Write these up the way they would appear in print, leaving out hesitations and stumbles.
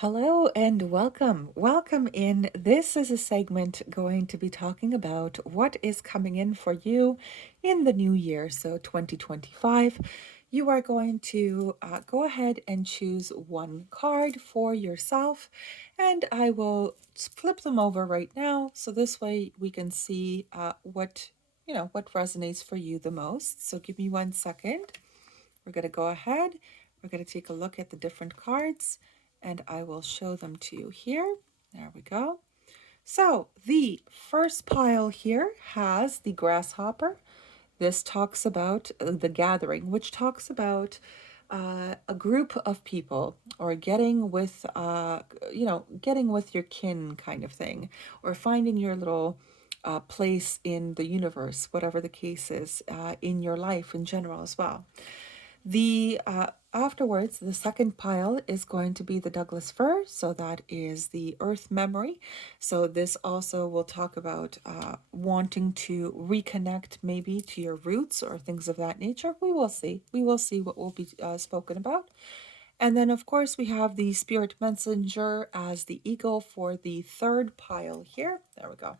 Hello and welcome. Welcome in. This is a segment going to be talking about what is coming in for you in the new year. So, 2025, you are going to go ahead and choose one card for yourself, and I will flip them over right now. So, this way we can see what resonates for you the most. So, give me 1 second. We're going to go ahead. We're going to take a look at the different cards and I will show them to you here. There we go. So the first pile here has the Grasshopper. This talks about the gathering, which talks about a group of people or getting with your kin kind of thing, or finding your little place in the universe, whatever the case is, in your life in general as well. The afterwards, the second pile is going to be the Douglas fir, so that is the earth memory. So this also will talk about wanting to reconnect maybe to your roots or things of that nature. We will see. We will see what will be spoken about. And then, of course, we have the spirit messenger as the eagle for the third pile here. There we go.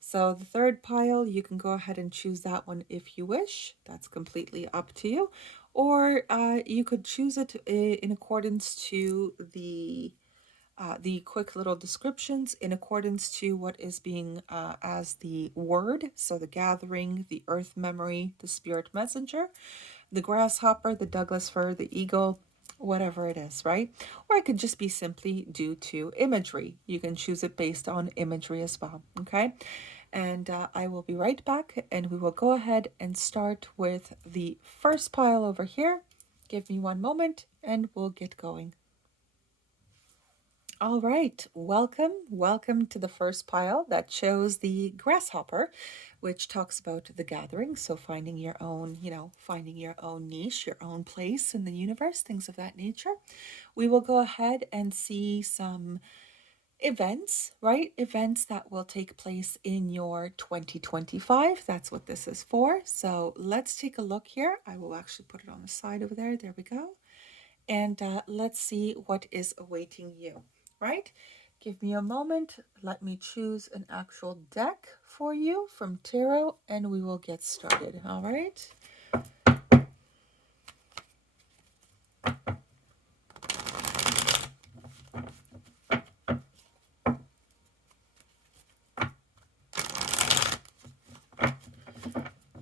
So the third pile, you can go ahead and choose that one if you wish. That's completely up to you. Or you could choose it in accordance to the quick little descriptions, in accordance to what is being as the word. So the gathering, the earth memory, the spirit messenger, the grasshopper, the Douglas fir, the eagle, whatever it is, right? Or it could just be simply due to imagery. You can choose it based on imagery as well, okay? And I will be right back and we will go ahead and start with the first pile over here. Give me one moment and we'll get going. All right, welcome to the first pile that shows the grasshopper, which talks about the gathering. So finding your own, finding your own niche, your own place in the universe, things of that nature. We will go ahead and see some events, right? Events that will take place in your 2025. That's what this is for. So let's take a look here. I will actually put it on the side over there. There we go. And let's see what is awaiting you, right? Give me a moment. Let me choose an actual deck for you from tarot and we will get started. All right.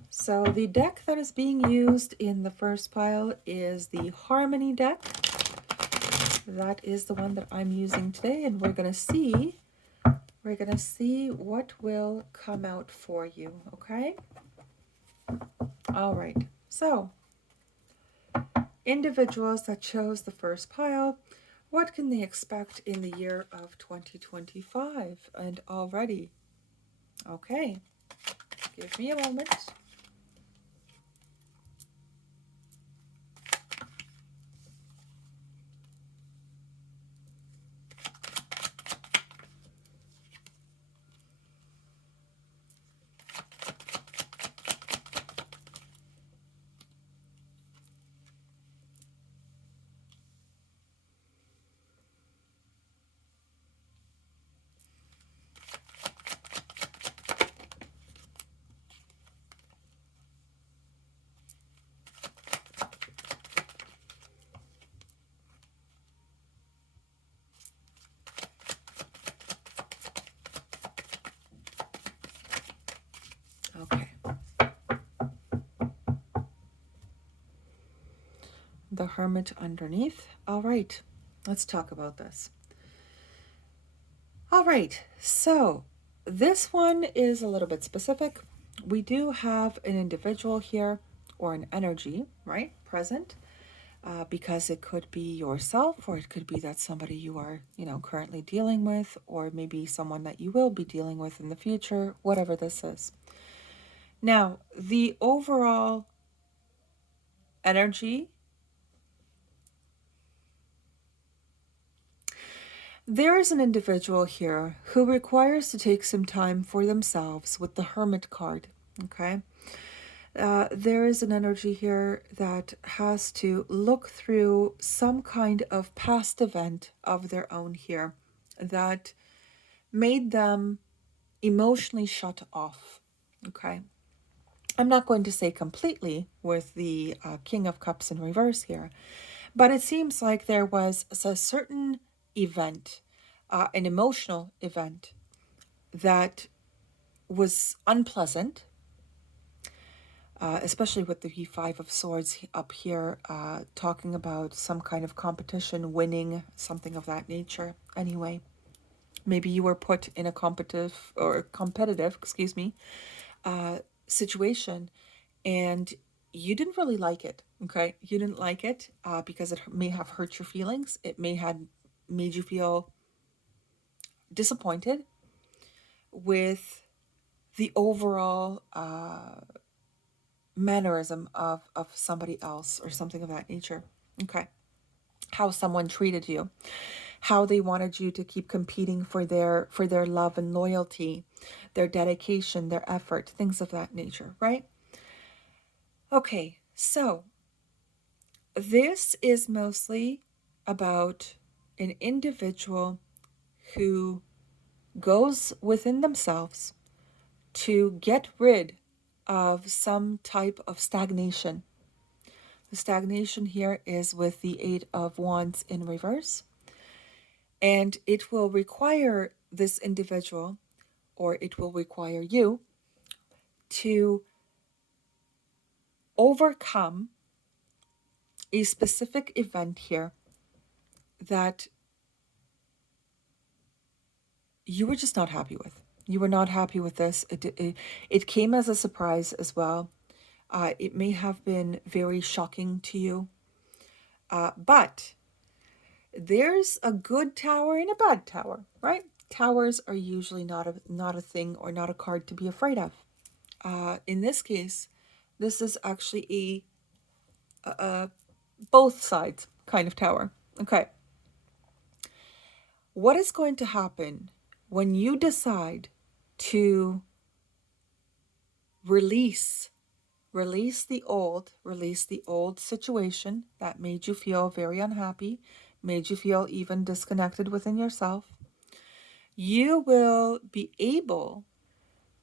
So the deck that is being used in the first pile is the Harmony deck. That is the one that I'm using today, and we're gonna see what will come out for you, okay? All right, so individuals that chose the first pile, what can they expect in the year of 2025? And already, okay, give me a moment. Okay. The Hermit underneath. All right, let's talk about this. All right, so this one is a little bit specific. We do have an individual here or an energy, right, present, because it could be yourself or it could be that somebody you are, currently dealing with, or maybe someone that you will be dealing with in the future, whatever this is. Now, the overall energy, there is an individual here who requires to take some time for themselves with the Hermit card, okay? There is an energy here that has to look through some kind of past event of their own here that made them emotionally shut off. Okay. I'm not going to say completely with the King of Cups in reverse here, but it seems like there was a certain event, an emotional event that was unpleasant, especially with the Five of Swords up here, talking about some kind of competition, winning, something of that nature. Anyway, maybe you were put in a competitive, excuse me, situation, and you didn't really like it. Okay, you didn't like it because it may have hurt your feelings. It may have made you feel disappointed with the overall mannerism of somebody else or something of that nature. Okay. How someone treated you, how they wanted you to keep competing for their love and loyalty, their dedication, their effort, things of that nature, right? Okay, so this is mostly about an individual who goes within themselves to get rid of some type of stagnation. The stagnation here is with the Eight of Wands in reverse, and it will require this individual, or it will require you, to overcome a specific event here that you were just not happy with. You were not happy with this. It came as a surprise as well. It may have been very shocking to you. But there's a good tower and a bad tower, right? Towers are usually not a thing or not a card to be afraid of. In this case, this is actually a both sides kind of tower. Okay. What is going to happen when you decide to release release the old situation that made you feel very unhappy, made you feel even disconnected within yourself? You will be able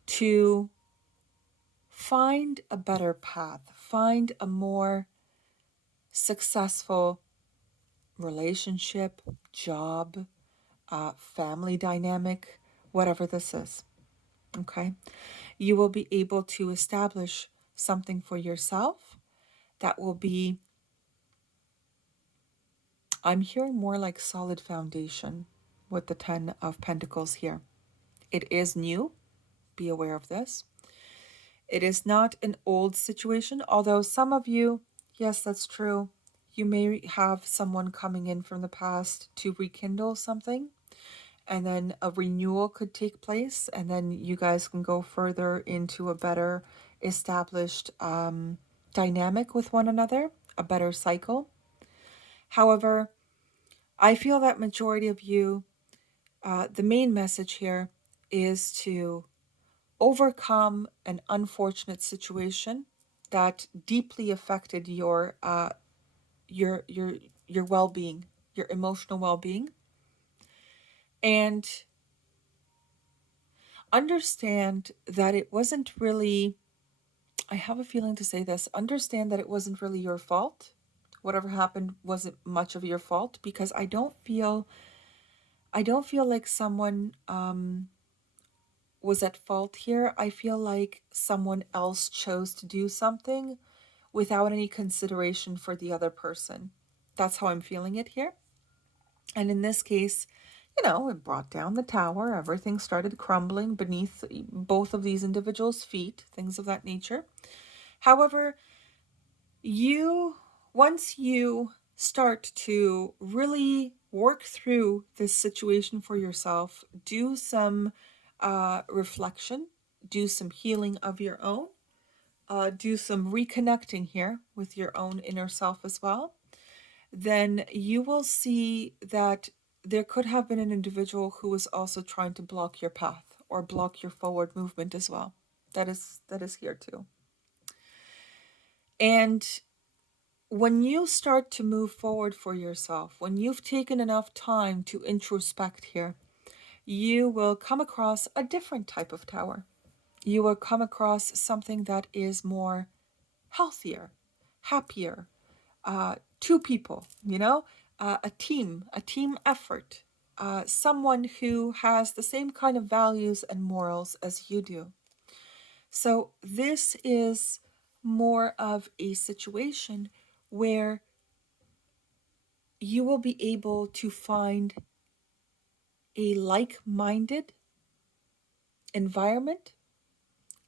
to find a better path, find a more successful relationship, job, family dynamic, whatever this is. Okay? You will be able to establish something for yourself that will be, I'm hearing more like solid foundation with the Ten of Pentacles here. It is new. Be aware of this. It is not an old situation, although some of you, yes, that's true. You may have someone coming in from the past to rekindle something, and then a renewal could take place, and then you guys can go further into a better established dynamic with one another, a better cycle. However, I feel that majority of you, the main message here is to overcome an unfortunate situation that deeply affected your your well-being, your emotional well-being, and understand that it wasn't really, I have a feeling to say this, understand that it wasn't really your fault. Whatever happened wasn't much of your fault, because I don't feel like someone was at fault here. I feel like someone else chose to do something without any consideration for the other person. That's how I'm feeling it here. And in this case, it brought down the tower. Everything started crumbling beneath both of these individuals' feet, things of that nature. However, once you start to really work through this situation for yourself, do some reflection, do some healing of your own, do some reconnecting here with your own inner self as well, then you will see that there could have been an individual who was also trying to block your path or block your forward movement as well. That is here too. And when you start to move forward for yourself, when you've taken enough time to introspect here, you will come across a different type of tower. You will come across something that is more healthier, happier, two people, a team effort, someone who has the same kind of values and morals as you do. So this is more of a situation where you will be able to find a like-minded environment,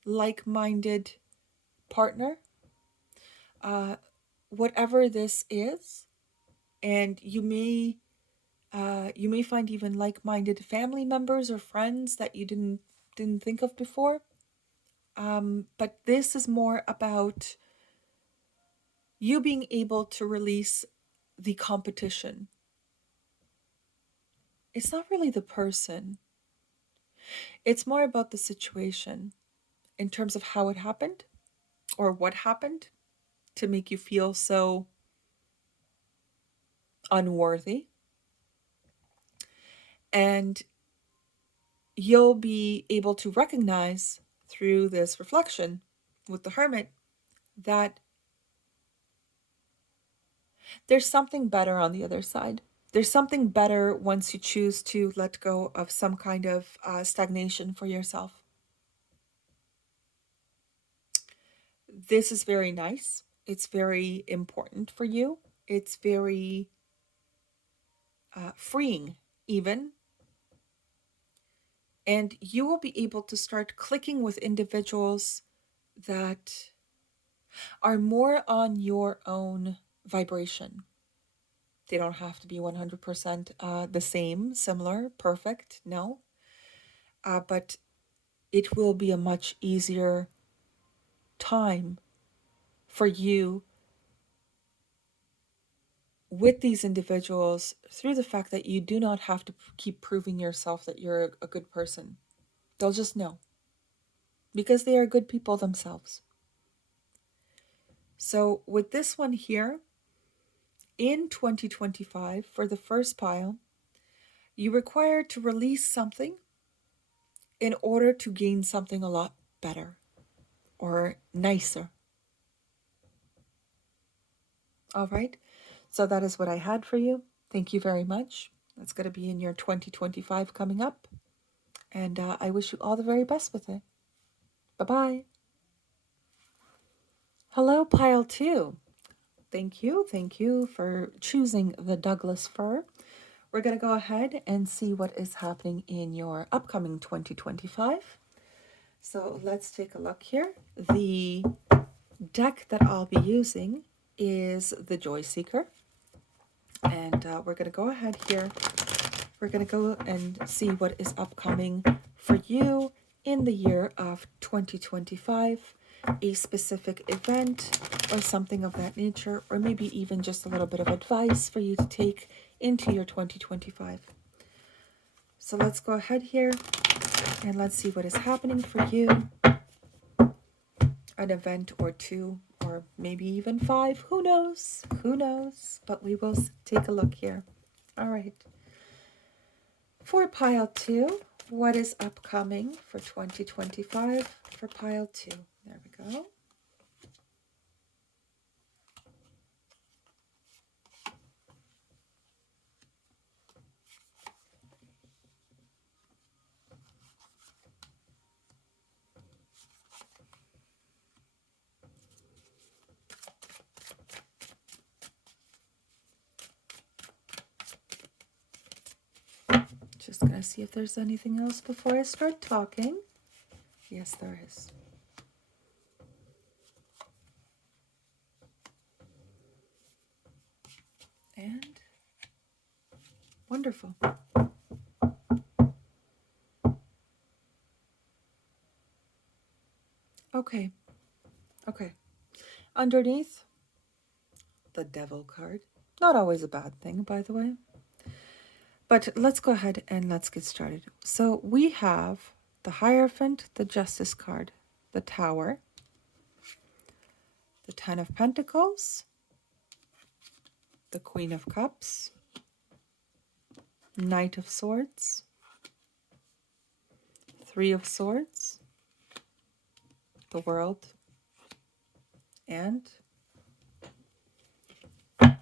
like-minded partner, whatever this is, and you may find even like-minded family members or friends that you didn't think of before. But this is more about you being able to release the competition. It's not really the person. It's more about the situation in terms of how it happened or what happened to make you feel so unworthy. And you'll be able to recognize through this reflection with the hermit that there's something better on the other side. There's something better once you choose to let go of some kind of stagnation for yourself. This is very nice. It's very important for you. It's very freeing, even. And you will be able to start clicking with individuals that are more on your own vibration. They don't have to be 100% the same, similar, perfect, no. But it will be a much easier time for you with these individuals through the fact that you do not have to keep proving yourself that you're a good person. They'll just know because they are good people themselves. So with this one here, in 2025, for the first pile, you require to release something in order to gain something a lot better or nicer. All right, so that is what I had for you. Thank you very much. That's going to be in your 2025 coming up. And I wish you all the very best with it. Bye-bye. Hello, Pile 2. Thank you for choosing the Douglas fir. We're going to go ahead and see what is happening in your upcoming 2025. So let's take a look here. The deck that I'll be using is the Joy Seeker. And we're going to go ahead here. We're going to go and see what is upcoming for you in the year of 2025, a specific event or something of that nature, or maybe even just a little bit of advice for you to take into your 2025. So let's go ahead here and let's see what is happening for you. An event or two, or maybe even 5. Who knows? Who knows? But we will take a look here. All right. For Pile 2, what is upcoming for 2025 for Pile 2? There we go. Just gonna see if there's anything else before I start talking. Yes, there is. And wonderful. Okay. Underneath, the Devil card. Not always a bad thing, by the way. But let's go ahead and let's get started. So we have the Hierophant, the Justice card, the Tower, the Ten of Pentacles, the Queen of Cups, Knight of Swords, Three of Swords, the World, and the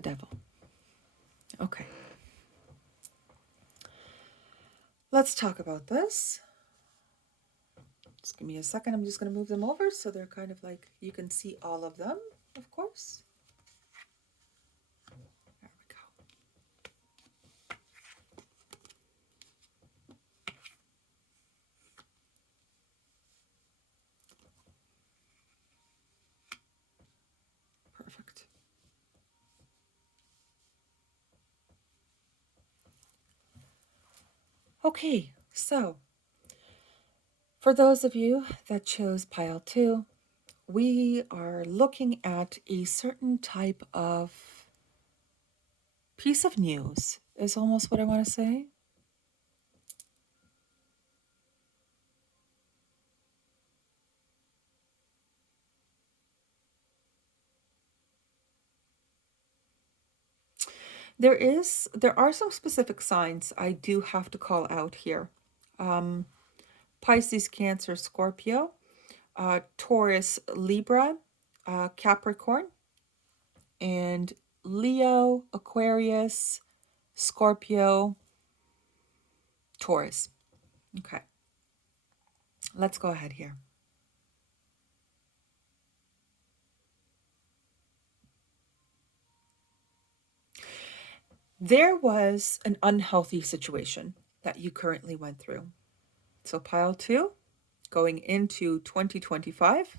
Devil. Okay. Let's talk about this. Just give me a second. I'm just going to move them over so they're kind of like, you can see all of them, of course. There we go. Perfect. Okay, so for those of you that chose pile 2, we are looking at a certain type of piece of news, is almost what I want to say. There are some specific signs I do have to call out here. Pisces, Cancer, Scorpio, Taurus, Libra, Capricorn, and Leo, Aquarius, Scorpio, Taurus. Okay, let's go ahead here. There was an unhealthy situation that you currently went through. So pile 2, going into 2025,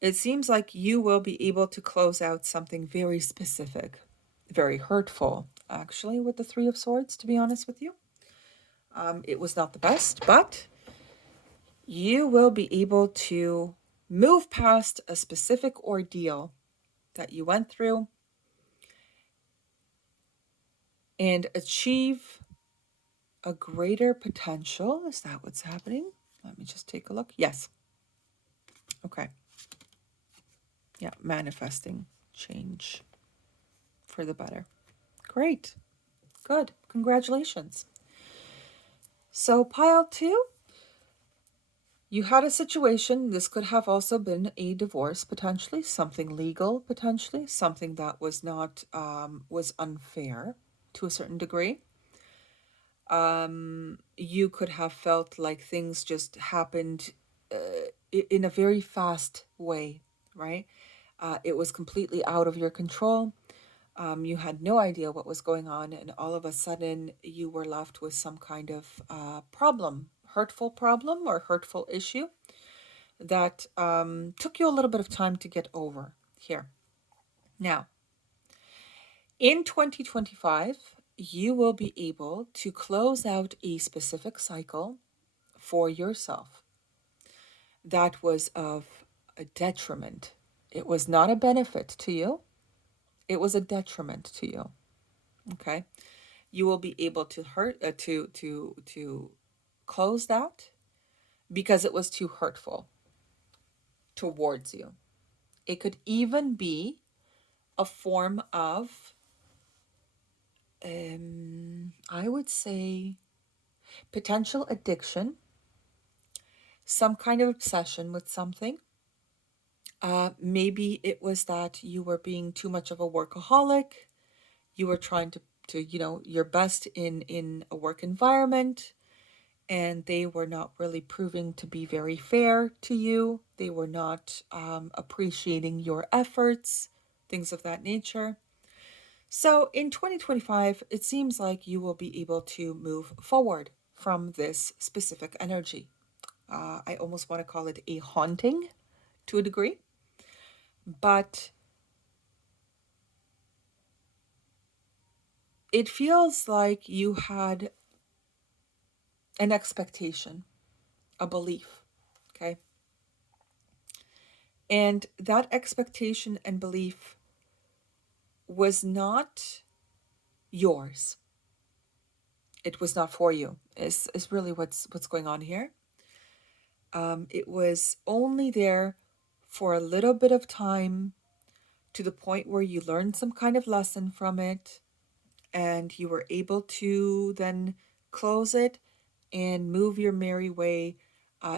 it seems like you will be able to close out something very specific, very hurtful, actually, with the Three of Swords, to be honest with you. It was not the best, but you will be able to move past a specific ordeal that you went through and achieve a greater potential. Is that what's happening? Let me just take a look. Yes. Okay. Yeah, manifesting change for the better. Great. Good. Congratulations. So pile 2, you had a situation. This could have also been a divorce, potentially, something legal, potentially, something that was not, was unfair to a certain degree. You could have felt like things just happened in a very fast way, right? It was completely out of your control. You had no idea what was going on, and all of a sudden you were left with some kind of problem, hurtful problem or hurtful issue that took you a little bit of time to get over here. Now, in 2025, you will be able to close out a specific cycle for yourself that was of a detriment. It was not a benefit to you. It was a detriment to you. Okay? You will be able to to close that because it was too hurtful towards you. It could even be a form of I would say potential addiction, some kind of obsession with something. Maybe it was that you were being too much of a workaholic. You were trying to your best in a work environment, and they were not really proving to be very fair to you. They were not appreciating your efforts, things of that nature. So in 2025, it seems like you will be able to move forward from this specific energy. I almost want to call it a haunting to a degree, but it feels like you had an expectation, a belief, okay? And that expectation and belief was not yours. It was not for you, is really what's going on here. It was only there for a little bit of time, to the point where you learned some kind of lesson from it, and you were able to then close it and move your merry way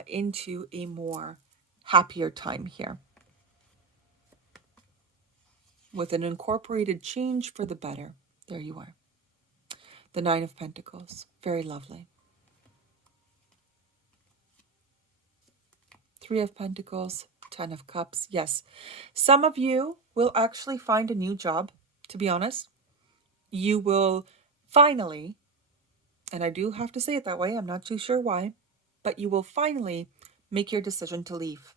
into a more happier time here, with an incorporated change for the better. There you are. The Nine of Pentacles. Very lovely. Three of Pentacles. 10 of Cups. Yes. Some of you will actually find a new job, to be honest. You will finally, and I do have to say it that way, I'm not too sure why, but you will finally make your decision to leave.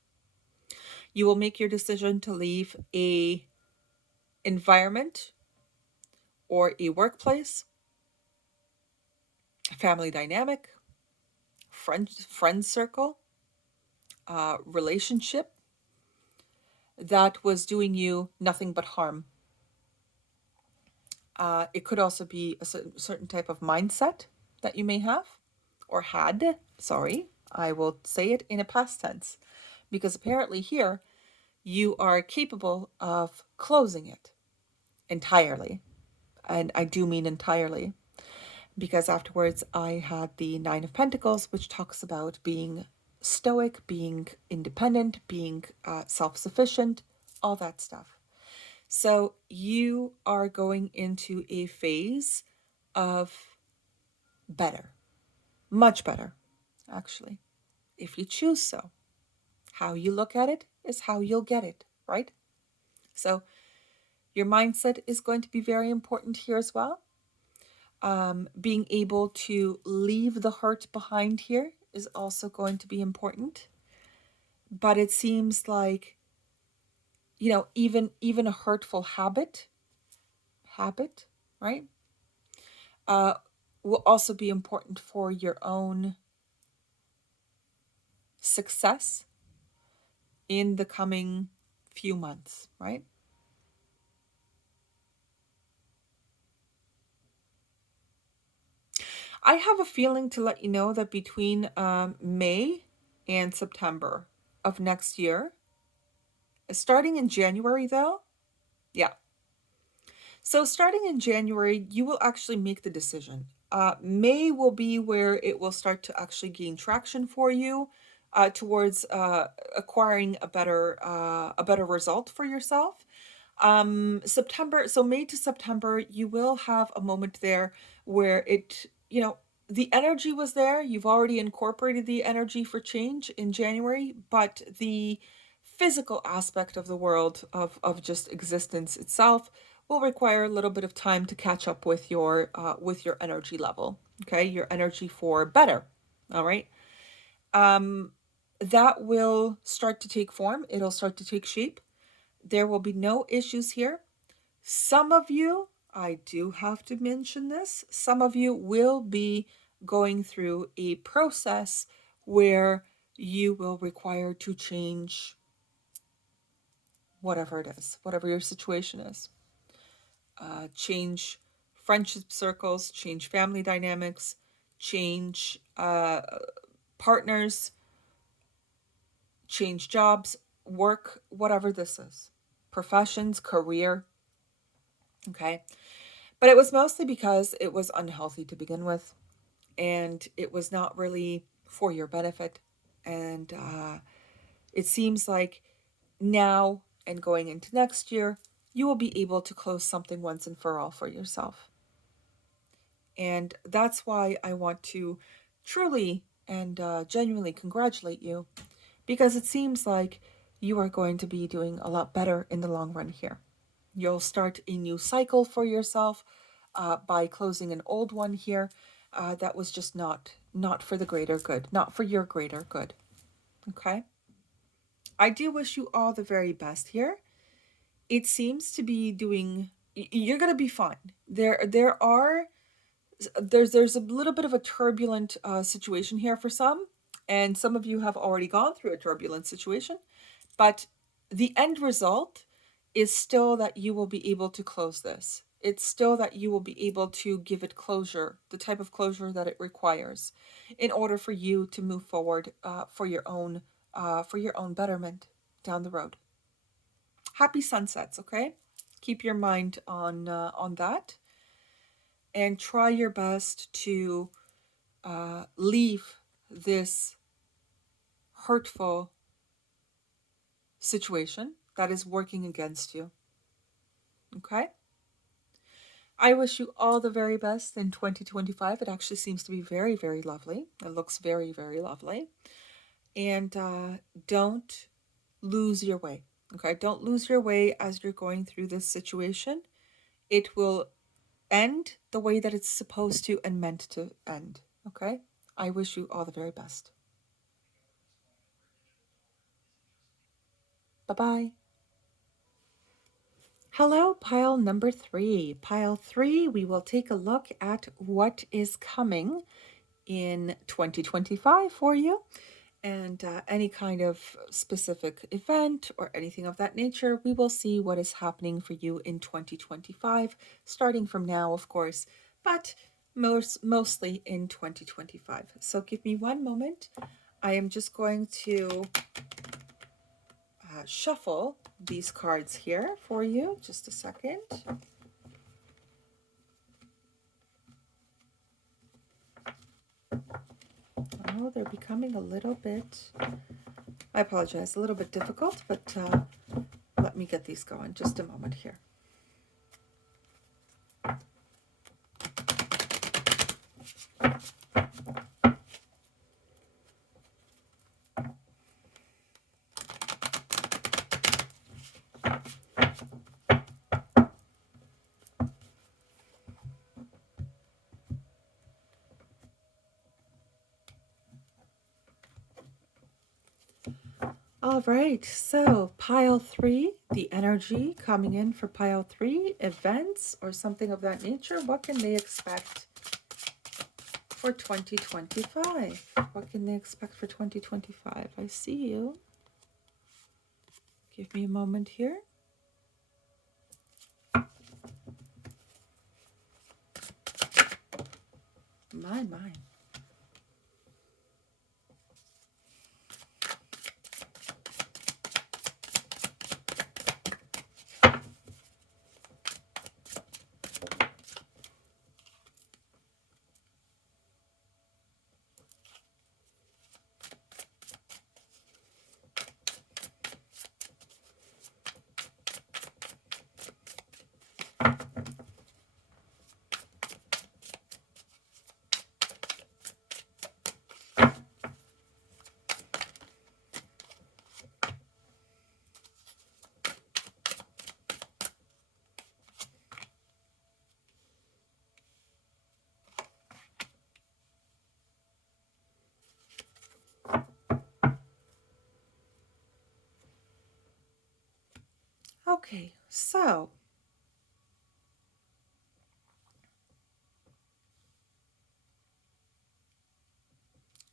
You will make your decision to leave a environment or a workplace, a family dynamic, friend circle, relationship that was doing you nothing but harm. It could also be a certain type of mindset that you may have or had. Sorry, I will say it in a past tense, because apparently here you are capable of closing it entirely. And I do mean entirely, because afterwards I had the Nine of Pentacles, which talks about being stoic, being independent, being self-sufficient, all that stuff. So you are going into a phase of better, much better, actually, if you choose so. How you look at it is how you'll get it, right? So your mindset is going to be very important here as well. Being able to leave the hurt behind here is also going to be important. But it seems like, even a hurtful habit, right? Will also be important for your own success in the coming few months, right? I have a feeling to let you know that between May and September of next year, starting in January though, yeah. So starting in January, you will actually make the decision. May will be where it will start to actually gain traction for you towards acquiring a better result for yourself. September, so May to September, you will have a moment there where the energy was there. You've already incorporated the energy for change in January, but the physical aspect of the world of just existence itself will require a little bit of time to catch up with your energy level. Okay, your energy for better. All right. That will start to take form. It'll start to take shape. There will be no issues here. Some of you, I do have to mention this, some of you will be going through a process where you will require to change whatever it is, whatever your situation is. Change friendship circles, change family dynamics, change partners, change jobs, work, whatever this is. Professions, career, okay? But it was mostly because it was unhealthy to begin with, and it was not really for your benefit. And it seems like now and going into next year, you will be able to close something once and for all for yourself. And that's why I want to truly and genuinely congratulate you, because it seems like you are going to be doing a lot better in the long run here. You'll start a new cycle for yourself by closing an old one here that was just not for the greater good, not for your greater good. Okay? I do wish you all the very best here. It seems to be you're going to be fine. There's a little bit of a turbulent situation here for some, and some of you have already gone through a turbulent situation, but the end result is still that you will be able to close this. It's still that you will be able to give it closure, the type of closure that it requires, in order for you to move forward for your own betterment down the road. Happy sunsets, okay? Keep your mind on that, and try your best to leave this hurtful situation that is working against you. Okay? I wish you all the very best in 2025. It actually seems to be very, very lovely. It looks very, very lovely. And don't lose your way. Okay? Don't lose your way as you're going through this situation. It will end the way that it's supposed to and meant to end. Okay? I wish you all the very best. Bye-bye. Hello, pile number 3. Pile 3, we will take a look at what is coming in 2025 for you, and any kind of specific event or anything of that nature. We will see what is happening for you in 2025, starting from now, of course, but mostly in 2025. So give me one moment. I am just going to shuffle these cards here for you. Just a second. Oh, they're becoming a little bit, I apologize, a little bit difficult, but let me get these going. Just a moment here. All right, so pile 3, the energy coming in for pile 3, events or something of that nature. What can they expect for 2025? What can they expect for 2025? I see you. Give me a moment here. My. Okay, so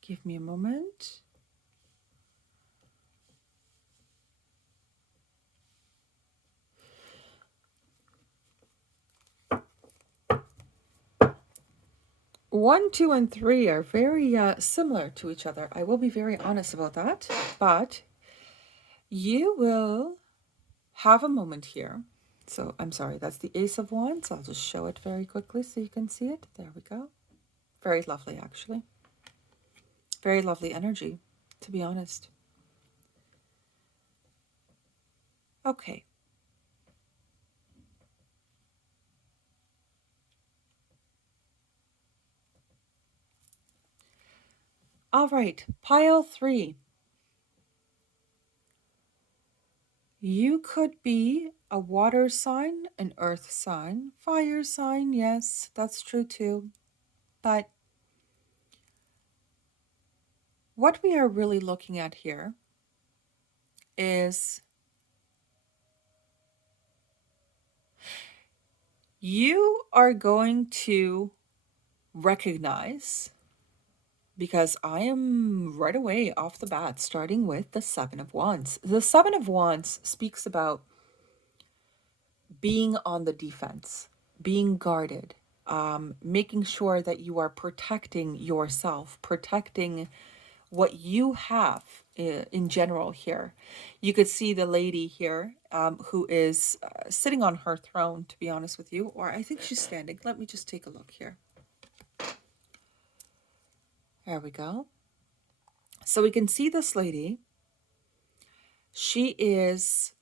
give me a moment. One, two, and three are very similar to each other. I will be very honest about that, but you will have a moment here. So I'm sorry, that's the Ace of Wands. I'll just show it very quickly so you can see it. There we go. Very lovely, actually. Very lovely energy, to be honest. Okay. All right, pile 3. You could be a water sign, an earth sign, fire sign. Yes, that's true too. But what we are really looking at here is you are going to recognize, because I am right away off the bat starting with the Seven of Wands. The Seven of Wands speaks about being on the defense. being guarded, making sure that you are protecting yourself, protecting what you have in general here. You could see the lady here who is sitting on her throne, to be honest with you, or I think she's standing. Let me just take a look here. There we go. So we can see this lady. She is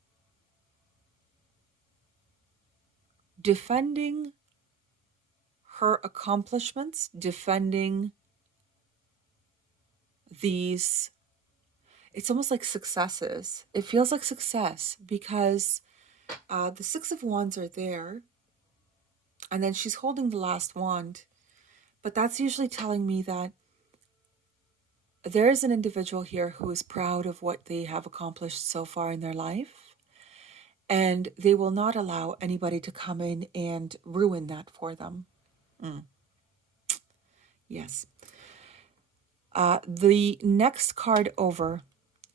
defending her accomplishments, defending these, it's almost like successes. It feels like success because the Six of Wands are there, and then she's holding the last wand. But that's usually telling me that there is an individual here who is proud of what they have accomplished so far in their life, and they will not allow anybody to come in and ruin that for them. Yes. The next card over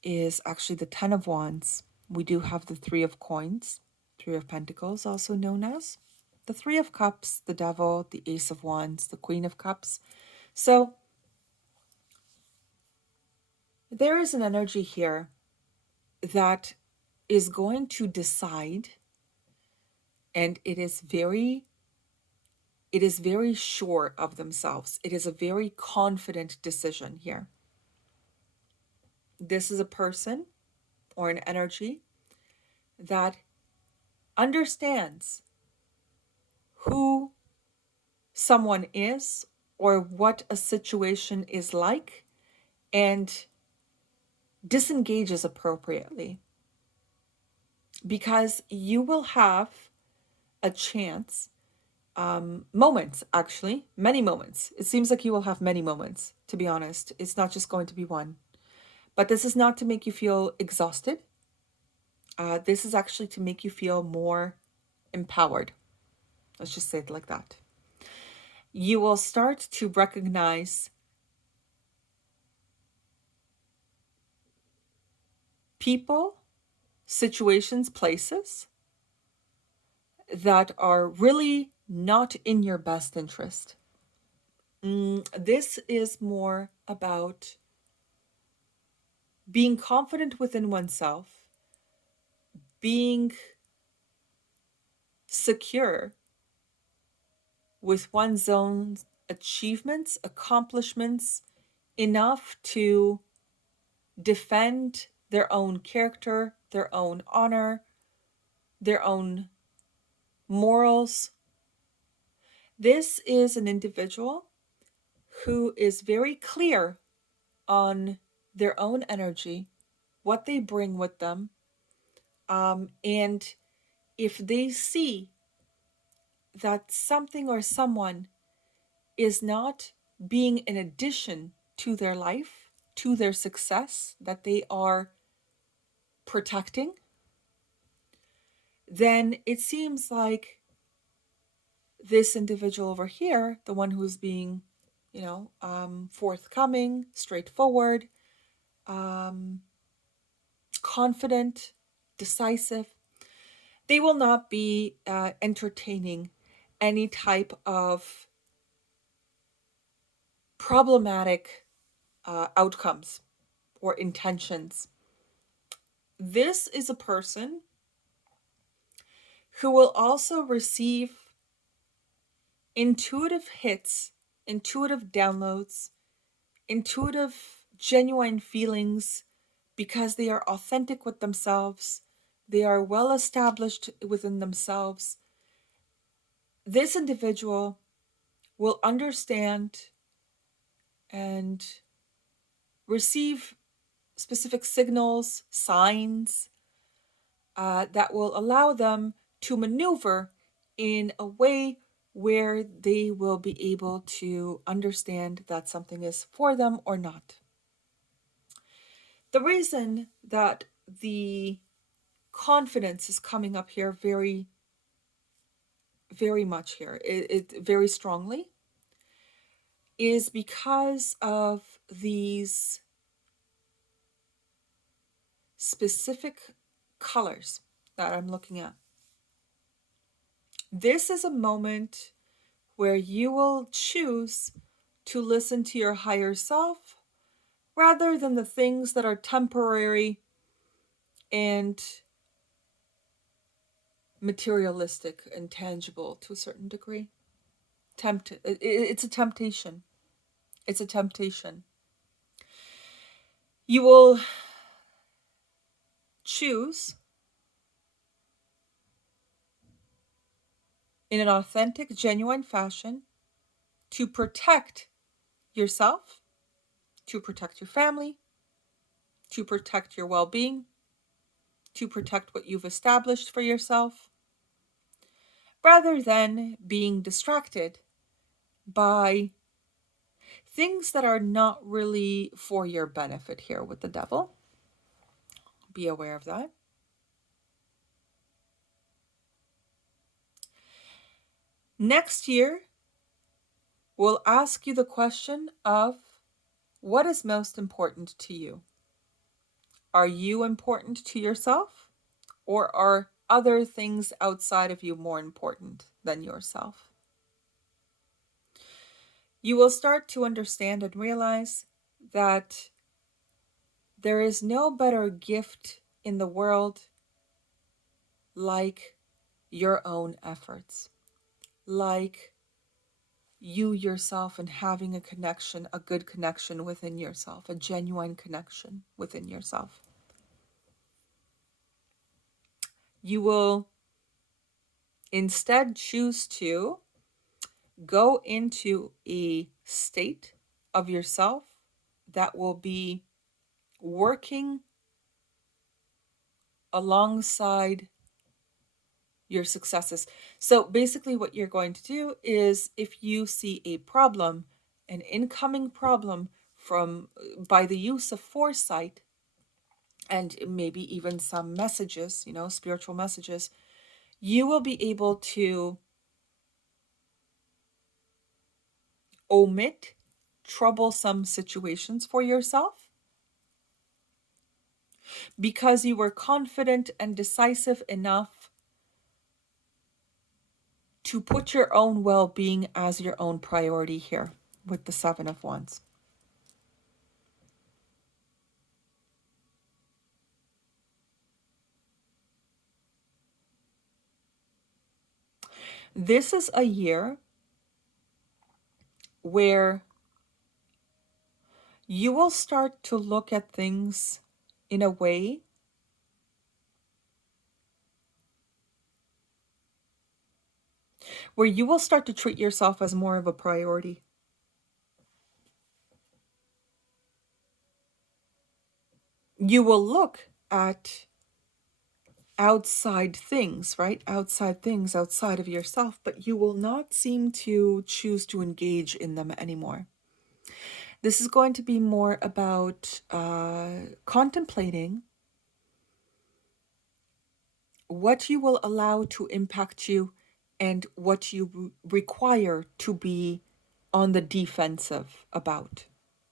is actually the Ten of Wands. We do have the Three of Coins, Three of Pentacles, also known as the Three of Cups, the Devil, the Ace of Wands, the Queen of Cups. So there is an energy here that is going to decide, and it is very sure of themselves. It is a very confident decision here. This is a person or an energy that understands who someone is or what a situation is like and disengages appropriately. Because you will have a chance, moments, actually, many moments. It seems like you will have many moments, to be honest. It's not just going to be one. But this is not to make you feel exhausted. This is actually to make you feel more empowered. Let's just say it like that. You will start to recognize people, situations, places that are really not in your best interest. This is more about being confident within oneself, being secure with one's own achievements, accomplishments, enough to defend their own character, their own honor, their own morals. This is an individual who is very clear on their own energy, what they bring with them, and if they see that something or someone is not being an addition to their life, to their success that they are protecting, then it seems like this individual over here, the one who's being, forthcoming, straightforward, confident, decisive, they will not be entertaining any type of problematic outcomes or intentions. This is a person who will also receive intuitive hits, intuitive downloads, intuitive, genuine feelings because they are authentic with themselves. They are well established within themselves. This individual will understand and receive specific signals, signs that will allow them to maneuver in a way where they will be able to understand that something is for them or not. The reason that the confidence is coming up here very, very much here, it very strongly, is because of these specific colors that I'm looking at. This is a moment where you will choose to listen to your higher self rather than the things that are temporary and materialistic and tangible to a certain degree. It's a temptation. It's a temptation. You will choose in an authentic, genuine fashion to protect yourself, to protect your family, to protect your well being, to protect what you've established for yourself, rather than being distracted by things that are not really for your benefit here with the devil. Be aware of that. Next year, we'll ask you the question of what is most important to you? Are you important to yourself, or are other things outside of you more important than yourself? You will start to understand and realize that there is no better gift in the world like your own efforts, like you yourself and having a connection, a good connection within yourself, a genuine connection within yourself. You will instead choose to go into a state of yourself that will be working alongside your successes. So basically what you're going to do is, if you see a problem, an incoming problem from by the use of foresight and maybe even some messages, spiritual messages, you will be able to omit troublesome situations for yourself because you were confident and decisive enough to put your own well-being as your own priority here with the Seven of Wands. This is a year where you will start to look at things in a way where you will start to treat yourself as more of a priority. You will look at outside things, right? Outside things outside of yourself, but you will not seem to choose to engage in them anymore. This is going to be more about contemplating what you will allow to impact you and what you require to be on the defensive about,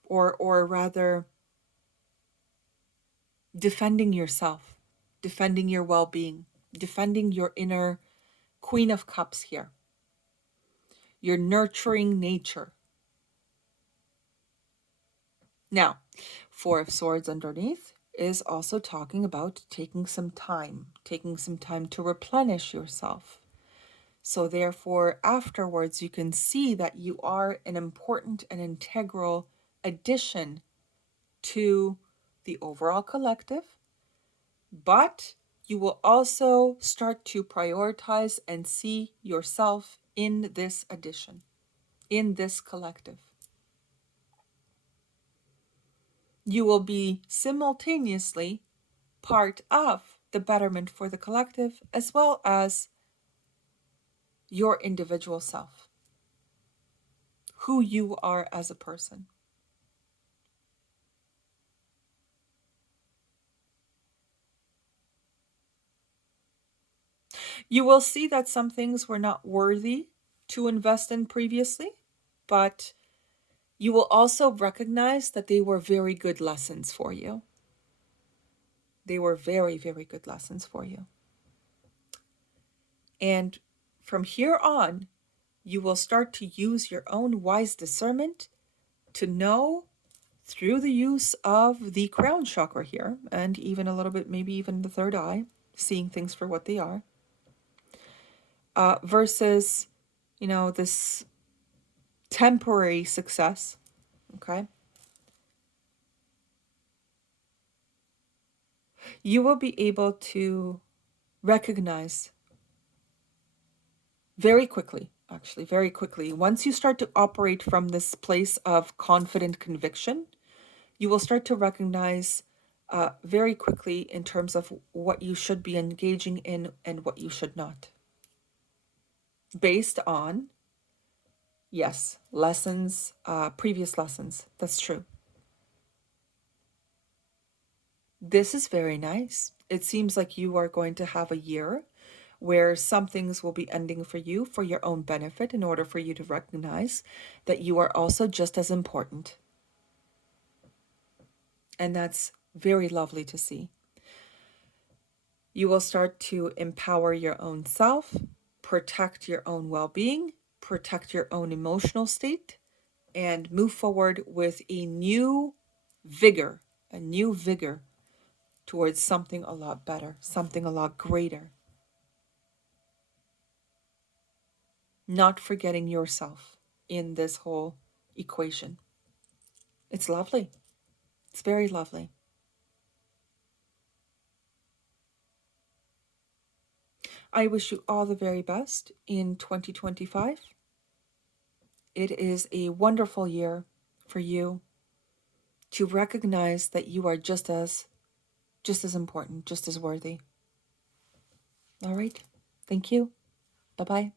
or rather defending yourself, defending your well-being, defending your inner Queen of Cups here, your nurturing nature. Now, Four of Swords underneath is also talking about taking some time to replenish yourself. So therefore, afterwards, you can see that you are an important and integral addition to the overall collective, but you will also start to prioritize and see yourself in this addition, in this collective. You will be simultaneously part of the betterment for the collective as well as your individual self, who you are as a person. You will see that some things were not worthy to invest in previously, but you will also recognize that they were very good lessons for you. They were very, very good lessons for you. And from here on, you will start to use your own wise discernment to know through the use of the crown chakra here, and even a little bit, maybe even the third eye, seeing things for what they are, versus, this temporary success, okay? You will be able to recognize very quickly, actually, very quickly. Once you start to operate from this place of confident conviction, you will start to recognize very quickly in terms of what you should be engaging in and what you should not. Based on, yes, lessons, previous lessons. That's true. This is very nice. It seems like you are going to have a year where some things will be ending for you for your own benefit in order for you to recognize that you are also just as important. And that's very lovely to see. You will start to empower your own self, protect your own well-being, protect your own emotional state, and move forward with a new vigor towards something a lot better, something a lot greater. Not forgetting yourself in this whole equation. It's lovely. It's very lovely. I wish you all the very best in 2025. It is a wonderful year for you to recognize that you are just as important, just as worthy. All right. Thank you. Bye-bye.